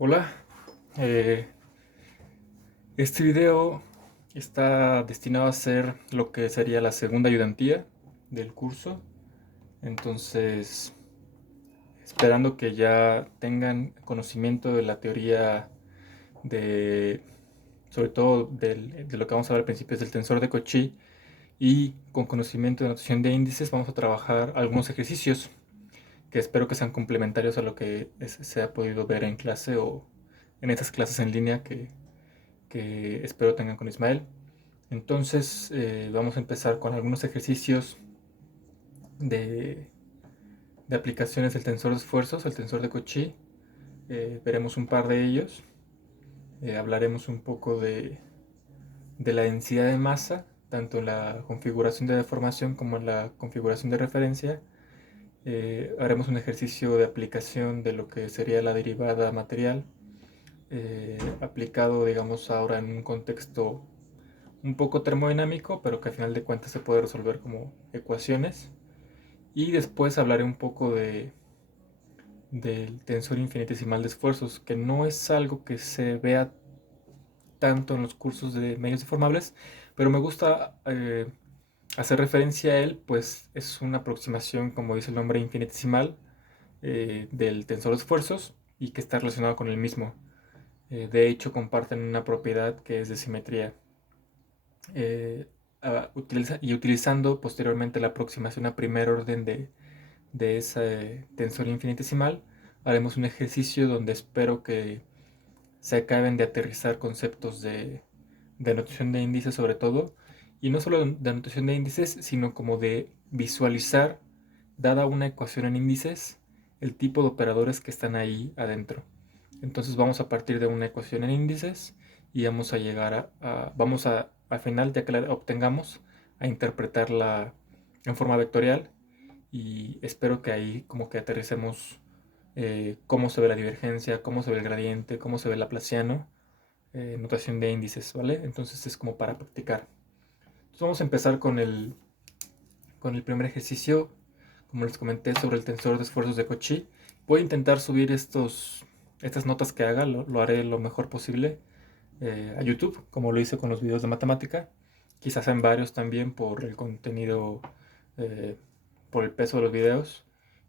Hola, eh, este video está destinado a ser lo que sería la segunda ayudantía del curso. Entonces, esperando que ya tengan conocimiento de la teoría de, sobre todo de lo que vamos a ver al principio es del tensor de Cauchy, y con conocimiento de notación de índices vamos a trabajar algunos ejercicios que espero que sean complementarios a lo que se ha podido ver en clase o en estas clases en línea que espero tengan con Ismael. Entonces vamos a empezar con algunos ejercicios de, de aplicaciones del tensor de esfuerzos, el tensor de Cauchy. Veremos un par de ellos. Hablaremos un poco de la densidad de masa, tanto en la configuración de deformación como en la configuración de referencia. Haremos un ejercicio de aplicación de lo que sería la derivada material, aplicado, digamos, ahora en un contexto un poco termodinámico, pero que al final de cuentas se puede resolver como ecuaciones. Y después hablaré un poco del tensor infinitesimal de esfuerzos, que no es algo que se vea tanto en los cursos de medios deformables, pero me gusta hacer referencia a él, pues es una aproximación, como dice el nombre, infinitesimal del tensor de esfuerzos y que está relacionado con el mismo. De hecho, comparten una propiedad que es de simetría. eh, y utilizando posteriormente la aproximación a primer orden de ese tensor infinitesimal, haremos un ejercicio donde espero que se acaben de aterrizar conceptos de notación de índices sobre todo, y no solo de notación de índices, sino como de visualizar, dada una ecuación en índices, el tipo de operadores que están ahí adentro. Entonces vamos a partir de una ecuación en índices y vamos a llegar vamos a, al final, ya que la obtengamos, a interpretarla en forma vectorial, y espero que ahí como que aterricemos cómo se ve la divergencia, cómo se ve el gradiente, cómo se ve el laplaciano, notación de índices, ¿vale? Entonces es como para practicar. Entonces vamos a empezar con el primer ejercicio, como les comenté, sobre el tensor de esfuerzos de Cauchy. Voy a intentar subir estas notas que haga, lo haré lo mejor posible a YouTube, como lo hice con los videos de matemática. Quizás en varios también por el contenido, eh, por el peso de los videos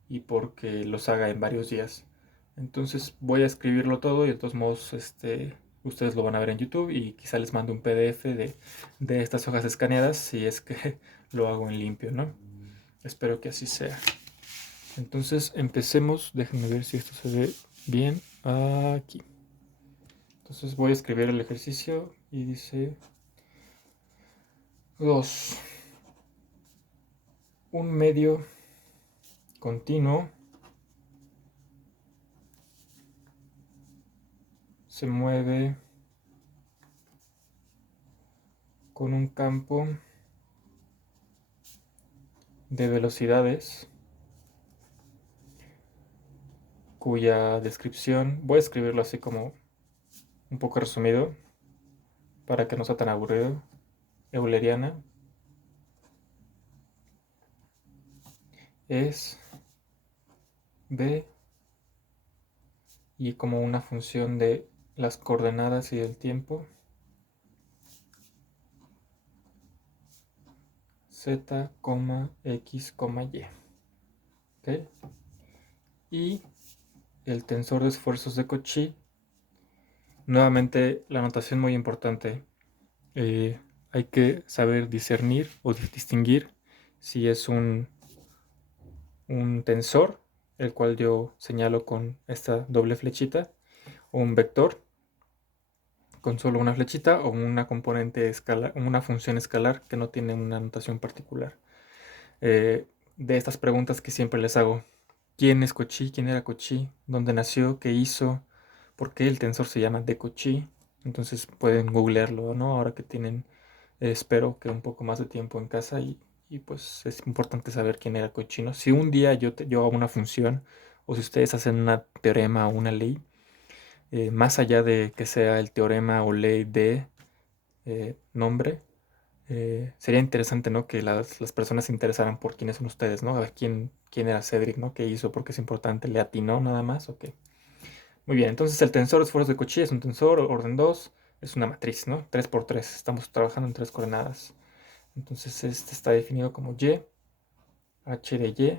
y porque los haga en varios días. Entonces voy a escribirlo todo y de todos modos ustedes lo van a ver en YouTube, y quizá les mando un PDF de estas hojas escaneadas si es que lo hago en limpio, ¿no? Espero que así sea. Entonces empecemos. Déjenme ver si esto se ve bien aquí. Entonces voy a escribir el ejercicio y dice 2. Un medio continuo se mueve con un campo de velocidades cuya descripción, voy a escribirlo así como un poco resumido para que no sea tan aburrido, euleriana, es b, y como una función de las coordenadas y del tiempo, z, x, y. ¿Okay? Y el tensor de esfuerzos de Cauchy, nuevamente la notación muy importante. Hay que saber discernir o distinguir si es un tensor, el cual yo señalo con esta doble flechita, o un vector con solo una flechita, o una componente escalar, una función escalar que no tiene una notación particular. De estas preguntas que siempre les hago: ¿quién es Cauchy? ¿Quién era Cauchy? ¿Dónde nació? ¿Qué hizo? ¿Por qué el tensor se llama de Cauchy? Entonces pueden googlearlo, ¿no? Ahora que tienen, espero que un poco más de tiempo en casa, y pues es importante saber quién era Cauchy, ¿no? Si un día yo hago una función, o si ustedes hacen un teorema o una ley, más allá de que sea el teorema o ley de nombre, sería interesante, ¿no? Que las personas se interesaran por quiénes son ustedes, ¿no? A ver quién era Cedric, ¿no? ¿Qué hizo? ¿Por qué es importante? ¿Le atinó nada más o qué? Muy bien, entonces el tensor de esfuerzos de Cauchy es un tensor, orden 2, es una matriz, ¿no? 3 por 3, estamos trabajando en 3 coordenadas. Entonces este está definido como Y, H de Y,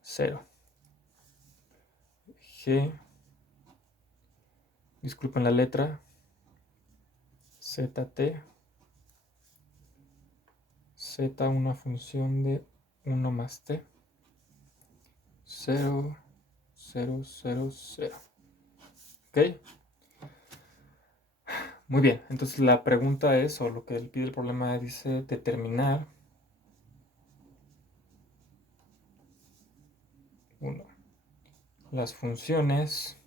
0. G, disculpen la letra, ZT, Z una función de 1 más T, 0, 0, 0, 0. ¿Ok? Muy bien, entonces la pregunta es, o lo que pide el problema dice determinar 1. Las funciones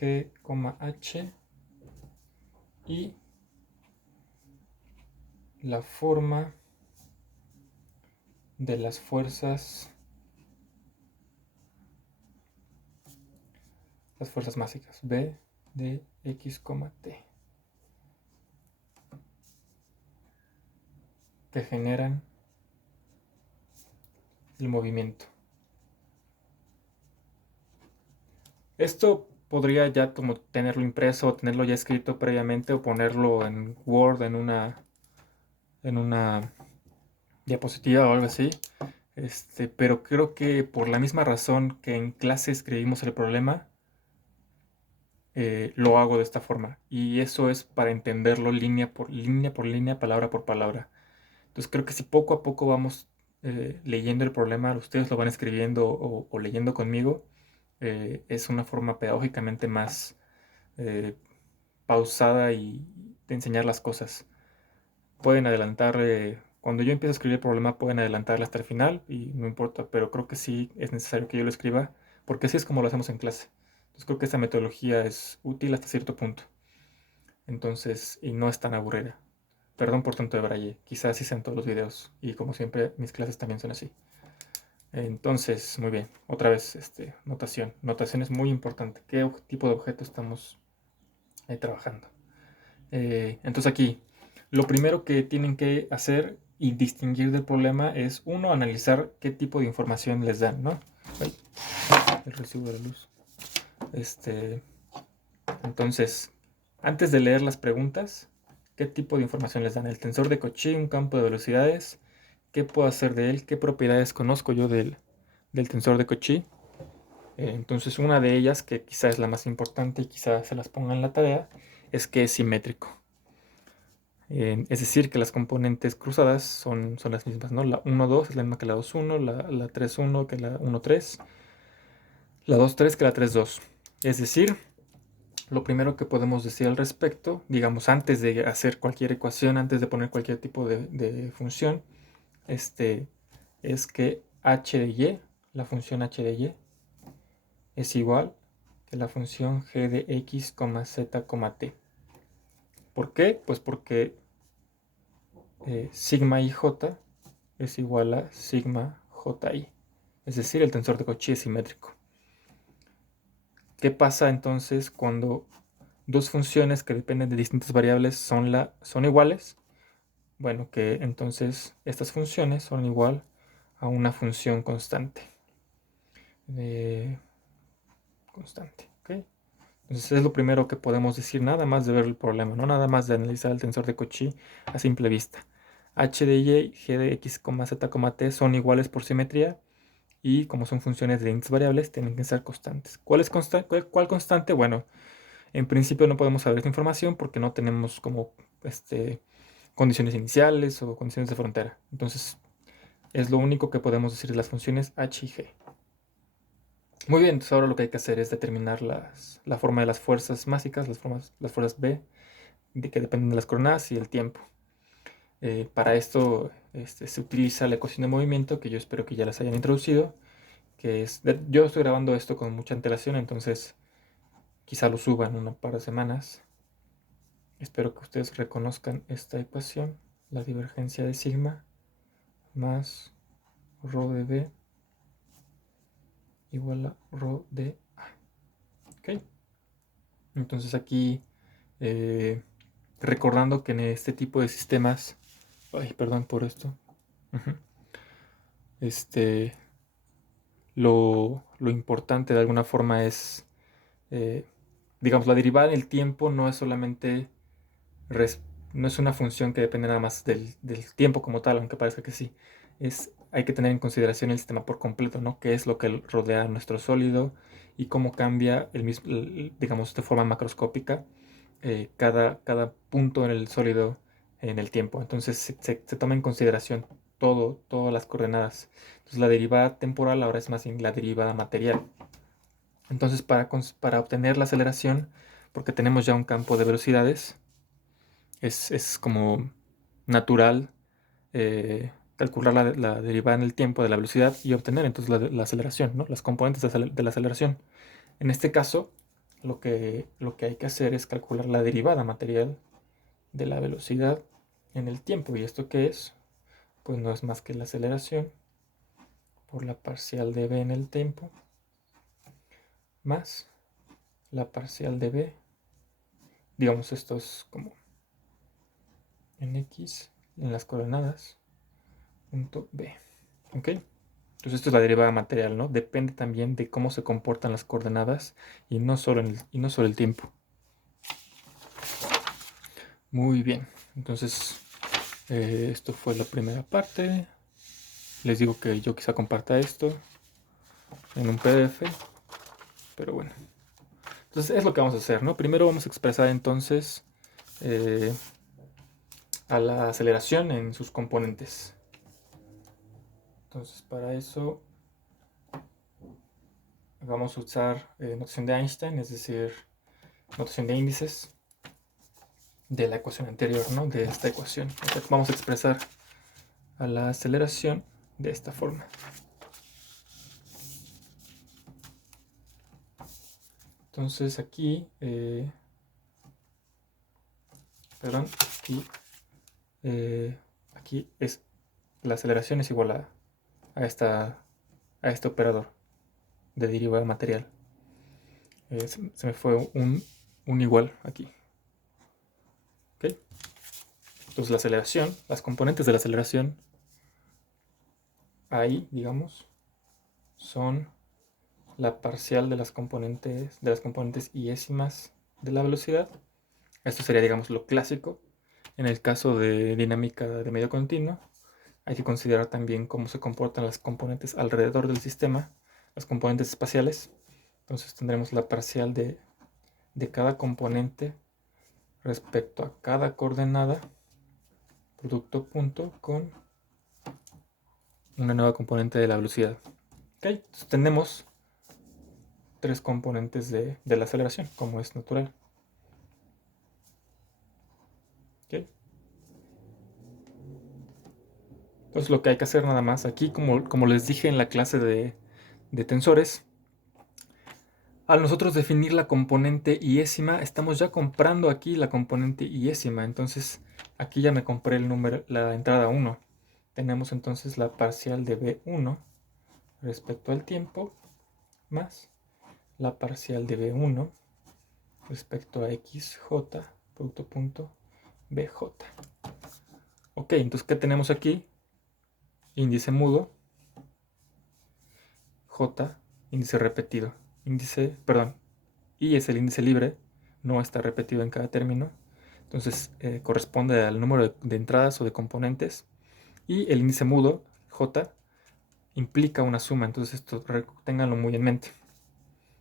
G, H y la forma de las fuerzas básicas B de X, T que generan el movimiento. Esto podría ya como tenerlo impreso o tenerlo ya escrito previamente o ponerlo en Word en una diapositiva o algo así. Pero creo que por la misma razón que en clase escribimos el problema, lo hago de esta forma. Y eso es para entenderlo línea por línea, palabra por palabra. Entonces creo que si poco a poco vamos leyendo el problema, ustedes lo van escribiendo o leyendo conmigo, es una forma pedagógicamente más pausada y de enseñar las cosas. Pueden adelantar, cuando yo empiezo a escribir el problema, pueden adelantarle hasta el final y no importa, pero creo que sí es necesario que yo lo escriba, porque así es como lo hacemos en clase. Entonces creo que esta metodología es útil hasta cierto punto. Entonces, y no es tan aburrida. Perdón por tanto de braille, quizás así sean todos los videos y como siempre mis clases también son así. Entonces, muy bien, otra vez, notación. Notación es muy importante. ¿Qué tipo de objeto estamos trabajando? Entonces aquí, lo primero que tienen que hacer y distinguir del problema es, uno, analizar qué tipo de información les dan, ¿no? Ay, el recibo de la luz. Entonces, antes de leer las preguntas, ¿qué tipo de información les dan? El tensor de Cauchy, un campo de velocidades. ¿Qué puedo hacer de él? ¿Qué propiedades conozco yo del tensor de Cauchy? Entonces, una de ellas, que quizá es la más importante y quizá se las ponga en la tarea, es que es simétrico. Es decir, que las componentes cruzadas son las mismas, ¿no? La 1, 2 es la misma que la 2, 1, la 3, 1 que la 1, 3, la 2, 3 que la 3, 2. Es decir, lo primero que podemos decir al respecto, digamos, antes de hacer cualquier ecuación, antes de poner cualquier tipo de función, es que h de y, la función h de y, es igual que la función g de x, z, t. ¿Por qué? Pues porque sigma ij es igual a sigma ji. Es decir, el tensor de Cauchy es simétrico. ¿Qué pasa entonces cuando dos funciones que dependen de distintas variables son iguales? Bueno, que entonces estas funciones son igual a una función constante. ¿Ok? Entonces es lo primero que podemos decir nada más de ver el problema, no nada más de analizar el tensor de Cauchy a simple vista. H de y, g de x, z, t son iguales por simetría y como son funciones de distintas variables tienen que ser constantes. ¿Cuál constante? Bueno, en principio no podemos saber esta información porque no tenemos como condiciones iniciales o condiciones de frontera. Entonces es lo único que podemos decir de las funciones h y g. Muy bien, entonces ahora lo que hay que hacer es determinar la forma de las fuerzas básicas, las fuerzas B, que dependen de las coordenadas y el tiempo. Para esto se utiliza la ecuación de movimiento, que yo espero que ya las hayan introducido, que es, yo estoy grabando esto con mucha antelación, entonces quizá lo suba en una par de semanas. Espero que ustedes reconozcan esta ecuación, la divergencia de sigma más rho de B igual a rho de A. ¿Ok? Entonces aquí, recordando que en este tipo de sistemas, ay, perdón por esto, este, lo importante de alguna forma es, digamos, la derivada en el tiempo no es solamente, no es una función que depende nada más del tiempo como tal, aunque parezca que sí. Hay que tener en consideración el sistema por completo, ¿no? Qué es lo que rodea a nuestro sólido y cómo cambia digamos, de forma macroscópica cada punto en el sólido en el tiempo. Entonces se toma en consideración todas las coordenadas. Entonces la derivada temporal ahora es más bien la derivada material. Entonces para obtener la aceleración, porque tenemos ya un campo de velocidades, es como natural calcular la derivada en el tiempo de la velocidad y obtener entonces la aceleración, ¿no? Las componentes de la aceleración. En este caso, lo que hay que hacer es calcular la derivada material de la velocidad en el tiempo. ¿Y esto qué es? Pues no es más que la aceleración por la parcial de v en el tiempo más la parcial de v. Digamos, esto es como en x, en las coordenadas, punto b. ¿Ok? Entonces esto es la derivada material, ¿no? Depende también de cómo se comportan las coordenadas y no solo el tiempo. Muy bien. Entonces, esto fue la primera parte. Les digo que yo quizá comparta esto en un PDF, pero bueno. Entonces es lo que vamos a hacer, ¿no? Primero vamos a expresar entonces a la aceleración en sus componentes. Entonces para eso vamos a usar notación de Einstein, es decir, notación de índices de la ecuación anterior, ¿no? De esta ecuación. O sea, vamos a expresar a la aceleración de esta forma. Entonces aquí, aquí es la aceleración es igual a este operador de derivada material. Se me fue un igual aquí. ¿Okay? Entonces la aceleración, las componentes de la aceleración, ahí, digamos, son la parcial de las componentes iésimas de la velocidad. Esto sería, digamos, lo clásico. En el caso de dinámica de medio continuo, hay que considerar también cómo se comportan las componentes alrededor del sistema, las componentes espaciales. Entonces tendremos la parcial de cada componente respecto a cada coordenada, producto punto con una nueva componente de la velocidad. ¿Okay? Entonces tenemos tres componentes de la aceleración, como es natural. ¿Okay? Entonces lo que hay que hacer nada más aquí, como les dije en la clase de tensores, al nosotros definir la componente iésima, estamos ya comprando aquí la componente iésima. Entonces aquí ya me compré la entrada 1. Tenemos entonces la parcial de B1 respecto al tiempo más la parcial de B1 respecto a XJ, producto punto BJ. Ok, entonces ¿qué tenemos aquí? Índice mudo, J, índice repetido. I es el índice libre, no está repetido en cada término. Entonces corresponde al número de entradas o de componentes. Y el índice mudo, J, implica una suma. Entonces esto ténganlo muy en mente.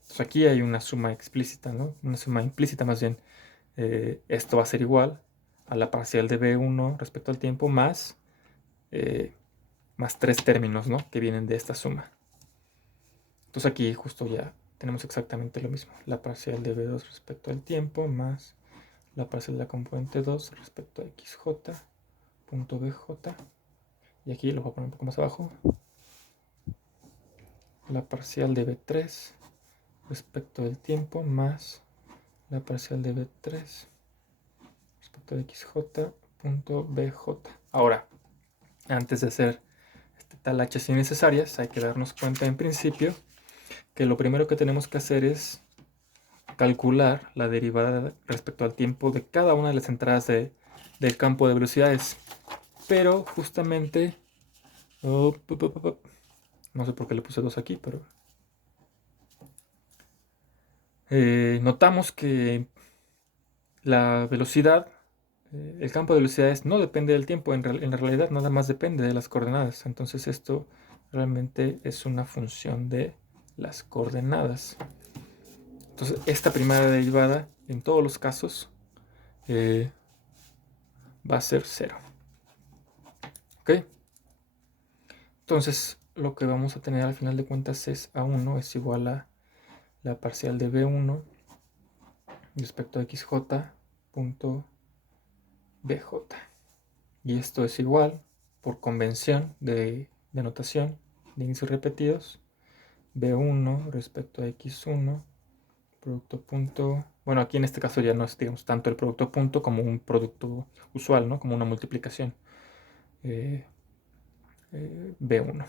Entonces aquí hay una suma explícita, ¿no? Una suma implícita más bien. Esto va a ser igual a la parcial de B1 respecto al tiempo más tres términos, ¿no? Que vienen de esta suma. Entonces aquí justo ya tenemos exactamente lo mismo. La parcial de B2 respecto al tiempo más la parcial de la componente 2 respecto a XJ, punto BJ. Y aquí lo voy a poner un poco más abajo. La parcial de B3 respecto del tiempo más la parcial de B3 respecto de XJ, punto BJ. Ahora, antes de hacer tal hachas innecesarias, hay que darnos cuenta en principio que lo primero que tenemos que hacer es calcular la derivada respecto al tiempo de cada una de las entradas del campo de velocidades. Pero justamente No sé por qué le puse 2 aquí, pero... notamos que la velocidad, el campo de velocidades no depende del tiempo, en la realidad nada más depende de las coordenadas. Entonces esto realmente es una función de las coordenadas. Entonces esta primera derivada en todos los casos va a ser 0. ¿Ok? Entonces lo que vamos a tener al final de cuentas es A1 es igual a la parcial de B1 respecto a XJ punto BJ. Y esto es igual, por convención de notación de índices repetidos, B1 respecto a X1, producto punto... Bueno, aquí en este caso ya no es, digamos, tanto el producto punto como un producto usual, ¿no? Como una multiplicación. B1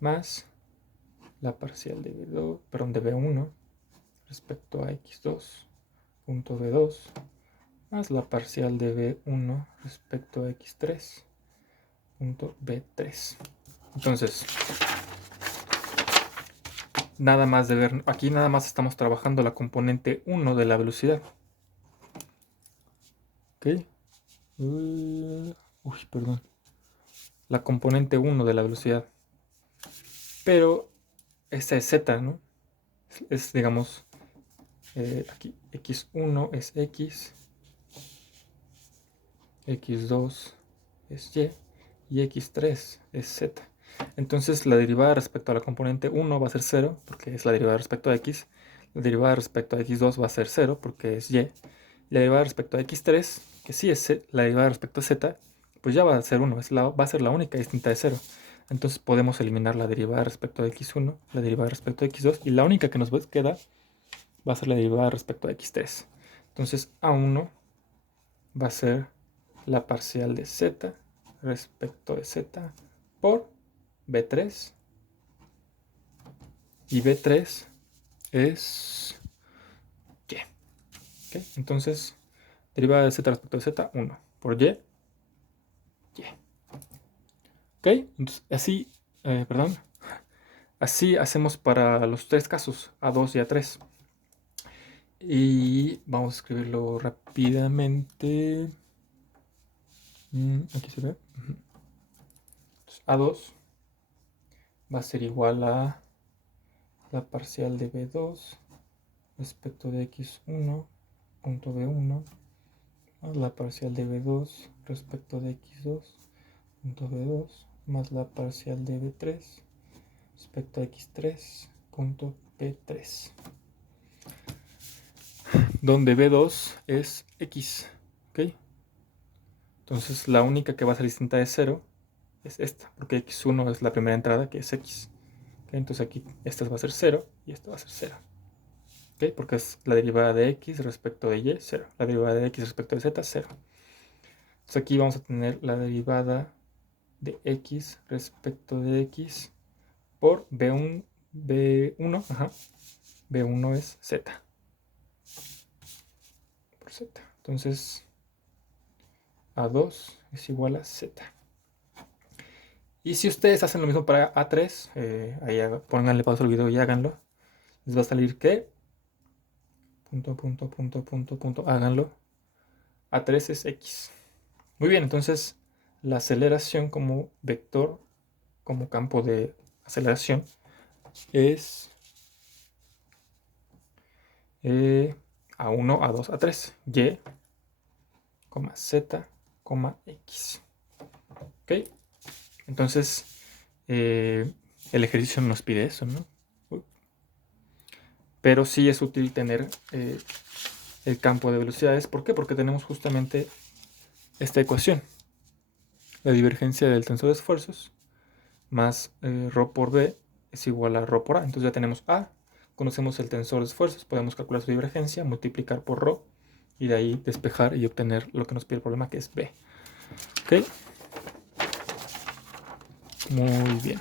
más la parcial de B2, perdón, de B1 respecto a X2 punto B2 más la parcial de B1 respecto a X3 punto B3. Entonces, nada más de ver, aquí nada más estamos trabajando la componente 1 de la velocidad. ¿Ok? Uy, perdón. La componente 1 de la velocidad. Pero esta es z, ¿no? Es, digamos, aquí x1 es x, x2 es y x3 es z. Entonces la derivada respecto a la componente 1 va a ser 0, porque es la derivada respecto a x. La derivada respecto a x2 va a ser 0, porque es y. La derivada respecto a x3, que sí es la derivada respecto a z, pues ya va a ser 1, va a ser la única distinta de 0. Entonces podemos eliminar la derivada respecto a x1, la derivada respecto a x2, y la única que nos queda va a ser la derivada respecto a x3. Entonces A1 va a ser la parcial de z respecto de z por B3. Y B3 es y. ¿Okay? Entonces, derivada de z respecto de z, 1 por y. ¿Ok? Entonces, así, perdón, así hacemos para los 3 casos, A2 y A3. Y vamos a escribirlo rápidamente. Aquí se ve. Entonces, A2 va a ser igual a la parcial de B2 respecto de X1 punto B1 más la parcial de B2 respecto de X2 punto B2 más la parcial de B3 respecto a X3 punto B3, donde B2 es X. ¿Ok? Entonces la única que va a ser distinta de 0 es esta, porque X1 es la primera entrada, que es X. ¿Okay? Entonces aquí esta va a ser 0 y esta va a ser 0. ¿Okay? Porque es la derivada de X respecto de Y, 0. La derivada de X respecto de Z, 0. Entonces aquí vamos a tener la derivada de X respecto de X por B1, B1 es Z. Por Z. Entonces A2 es igual a Z. Y si ustedes hacen lo mismo para A3, ahí pónganle pausa al video y háganlo. Les va a salir que háganlo. A3 es X. Muy bien, entonces la aceleración como vector, como campo de aceleración, es A1, A2, A3, Y, Z, X. ¿Ok? Entonces, el ejercicio nos pide eso, ¿no? Pero sí es útil tener el campo de velocidades. ¿Por qué? Porque tenemos justamente esta ecuación. La divergencia del tensor de esfuerzos más ρ por B es igual a ρ por A. Entonces ya tenemos A, conocemos el tensor de esfuerzos, podemos calcular su divergencia, multiplicar por ρ y de ahí despejar y obtener lo que nos pide el problema, que es B. ¿Ok? Muy bien.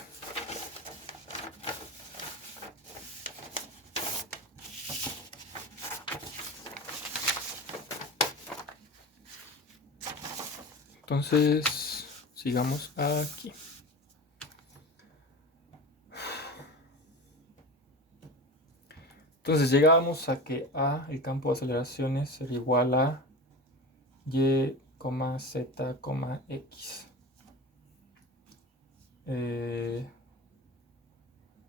Entonces, sigamos aquí. Entonces llegábamos a que A, el campo de aceleraciones, sería igual a Y, Z, X.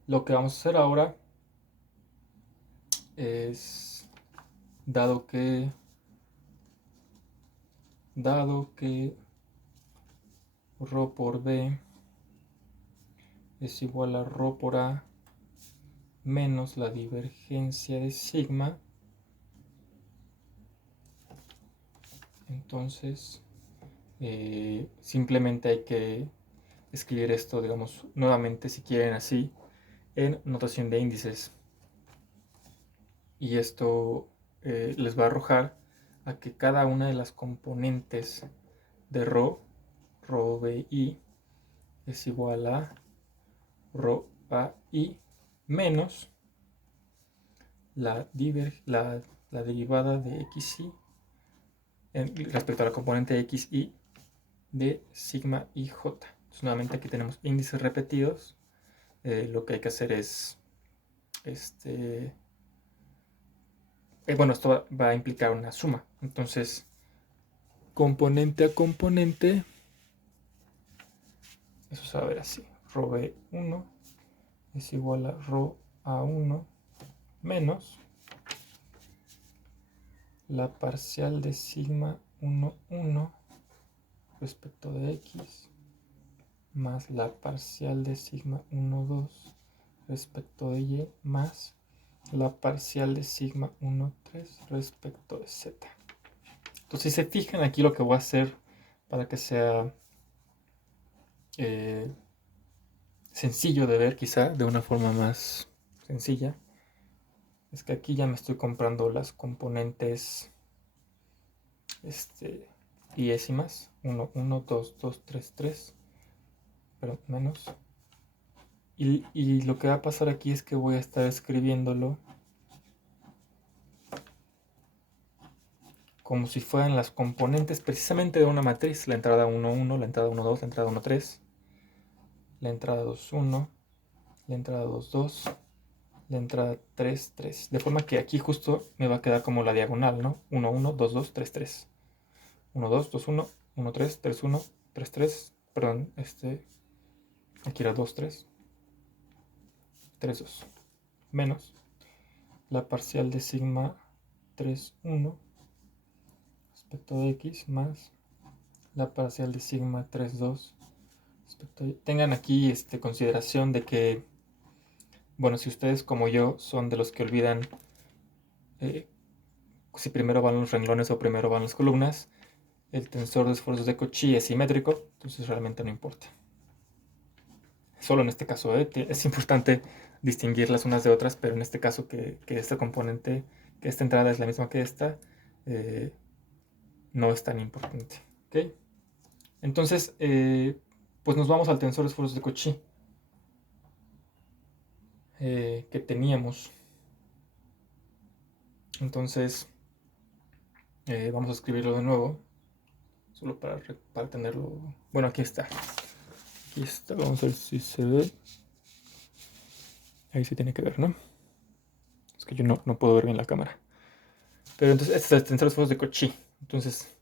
Lo que vamos a hacer ahora es, dado que ρ por B es igual a ρ por A menos la divergencia de sigma, entonces simplemente hay que escribir esto, digamos, nuevamente, si quieren así, en notación de índices. Y esto les va a arrojar a que cada una de las componentes de ρ BI, es igual a ρ AI menos la derivada de xi respecto a la componente xi de sigma ij. Entonces, nuevamente aquí tenemos índices repetidos. Lo que hay que hacer es bueno, esto va a implicar una suma. Entonces, componente a componente, eso se va a ver así: ρ B1 es igual a ρ A1 menos la parcial de sigma 1, 1 respecto de x más la parcial de sigma 1, 2 respecto de y más la parcial de sigma 1, 3 respecto de z. Entonces, si se fijan aquí, lo que voy a hacer para que sea sencillo de ver, quizá de una forma más sencilla, es que aquí ya me estoy comprando las componentes diésimas: 1, 1, 2, 2, 3, 3, pero menos. Y lo que va a pasar aquí es que voy a estar escribiéndolo como si fueran las componentes precisamente de una matriz: la entrada 1, 1, la entrada 1, 2, la entrada 1, 3, la entrada 2, 1, la entrada 2, 2, la entrada 3, 3. De forma que aquí justo me va a quedar como la diagonal, ¿no? 1, 1, 2, 2, 3, 3. 1, 2, 2, 1, 1, 3, 3, 1, 3, 3. Perdón, aquí era 2, 3, 3, 2. Menos la parcial de sigma 3, 1 respecto de x más la parcial de sigma 3, 2 respecto de y. Tengan aquí consideración de que, bueno, si ustedes como yo son de los que olvidan si primero van los renglones o primero van las columnas, el tensor de esfuerzos de Cauchy es simétrico, entonces realmente no importa. Solo en este caso es importante distinguir las unas de otras, pero en este caso que esta componente, que esta entrada es la misma que esta, no es tan importante. ¿Okay? Entonces, pues nos vamos al tensor de esfuerzos de Cauchy que teníamos. Entonces, vamos a escribirlo de nuevo, solo para tenerlo. Bueno, aquí está. Aquí está, vamos a ver si se ve. Ahí se tiene que ver, ¿no? Es que yo no puedo ver bien la cámara. Pero entonces, este es el tensor de esfuerzos de Cauchy. Entonces,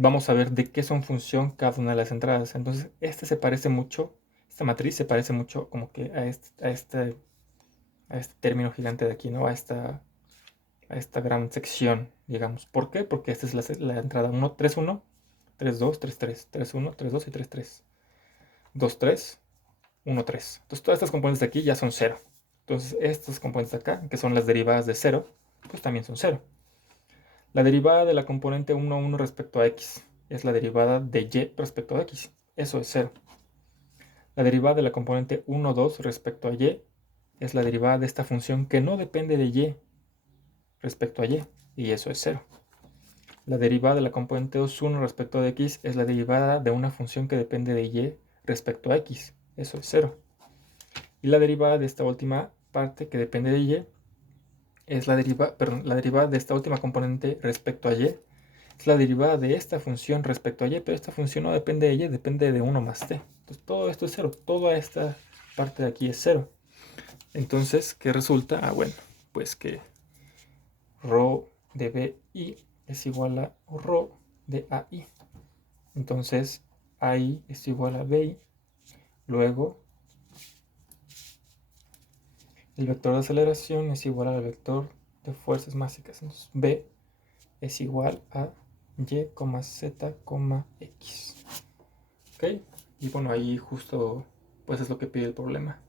vamos a ver de qué son función cada una de las entradas. Entonces, se parece mucho, esta matriz se parece mucho como que a este término gigante de aquí, ¿no? A esta gran sección, digamos. ¿Por qué? Porque esta es la entrada 1, 3, 1, 3, 2, 3, 3, 3, 1, 3, 2 y 3, 3. 2, 3, 1, 3. Entonces, todas estas componentes de aquí ya son 0. Entonces, estas componentes de acá, que son las derivadas de 0, pues también son 0. La derivada de la componente 1, 1 respecto a x es la derivada de y respecto a x. Eso es 0. La derivada de la componente 1, 2 respecto a y es la derivada de esta función que no depende de y respecto a y eso es 0. La derivada de la componente 2, 1 respecto a x es la derivada de una función que depende de y respecto a x. Eso es 0. Y la derivada de esta última parte que depende de y es la derivada de esta última componente respecto a y es la derivada de esta función respecto a y, pero esta función no depende de y, depende de 1 más t. Entonces todo esto es 0, toda esta parte de aquí es 0. Entonces, ¿qué resulta? Bueno, pues que rho de BI es igual a rho de AI. Entonces AI es igual a BI. Luego el vector de aceleración es igual al vector de fuerzas mágicas. Entonces B es igual a Y, Z, X. ¿Ok? Y bueno, ahí justo pues es lo que pide el problema.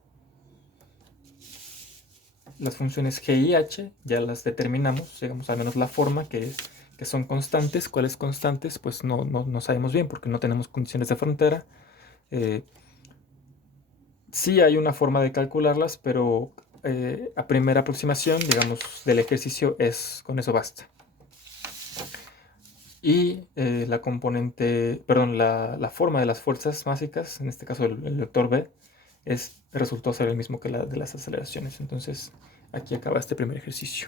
Las funciones g y h ya las determinamos, digamos al menos la forma que son constantes. ¿Cuáles constantes? Pues no sabemos bien porque no tenemos condiciones de frontera. Sí hay una forma de calcularlas, pero a primera aproximación, digamos, del ejercicio con eso basta. Y la componente, perdón, la forma de las fuerzas básicas, en este caso el vector B, resultó ser el mismo que la de las aceleraciones. Entonces aquí acaba este primer ejercicio.